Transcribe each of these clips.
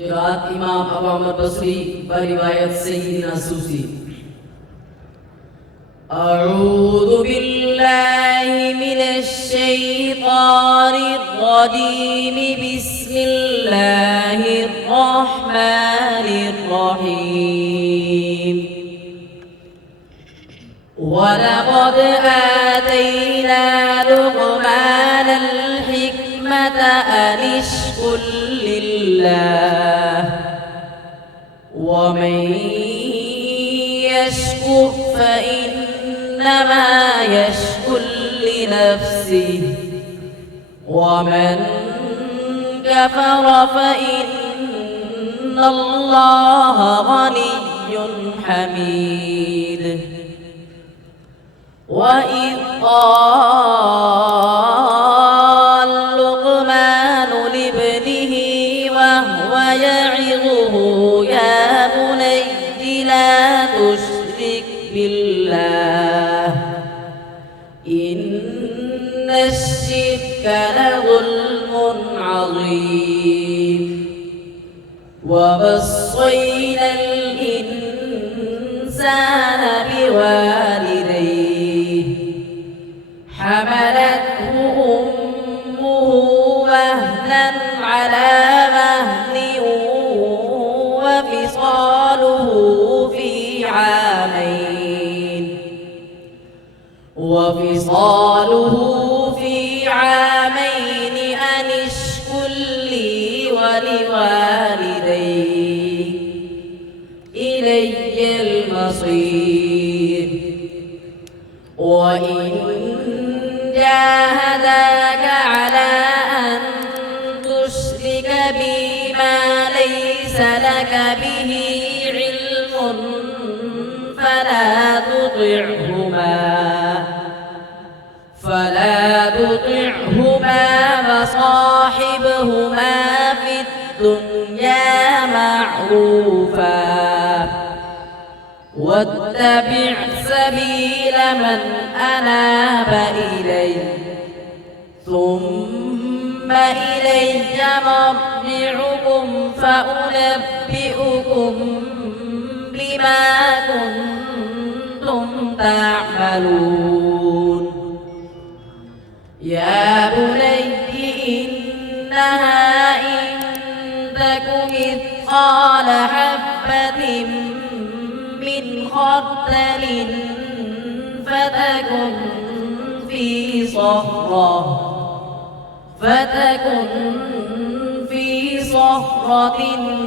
قراءة إمام أبو عمر بصري برواية سيدنا سوسي. أعوذ بالله من الشيطان الرجيم. بسم الله الرحمن الرحيم. ولقد آتينا لقمان الحكمة أن اشكر لله ومن يشكر فإنما يشكر لنفسه ومن كفر فإن الله غني حميد. وإذ قال لقمان لابنه وهو يعظه يا بني لا تشرك بالله إن الشرك لظلم عظيم. ووصينا الإنسان بوالديه حملته أمه وهنا على وهن وفصاله في عامين أن اشكر لي ولوالديك إلي المصير. وإن جاهداك على أن تشرك بي ما ليس لك به علم فلا تطعهما وصاحبهما في الدنيا معروفا واتبع سبيل من أناب إلي ثم إلي مرجعكم فأنبئكم بما كنتم تعملون. يا بني إنها إن تك مثقال حبة من خردل فتكن في صخرة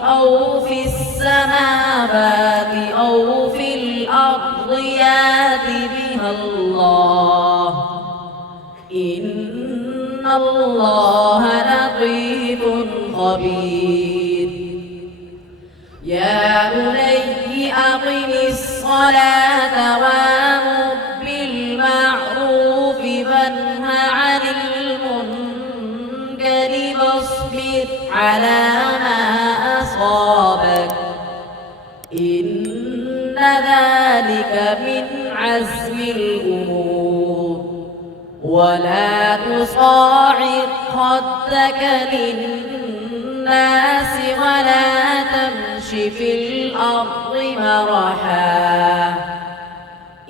أو في السماوات أو في الأرض يأت بها الله إن الله لطيف خبير. يا بني أقم الصلاة وأمر بالمعروف وانه عن المنكر واصبر على ما أصابك إن ذلك من عزم الأمور. ولا تصاعر خدك للناس ولا تمش في الأرض مرحا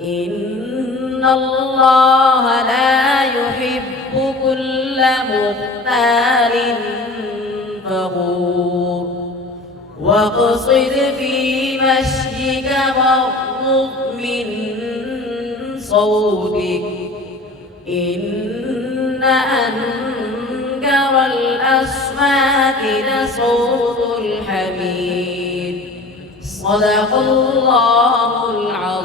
إن الله لا يحب كل مختال فخور. واقصد في مشيك واغضض من صوتك إن أنكر الأصوات لصوت الحمير. صدق الله العظيم.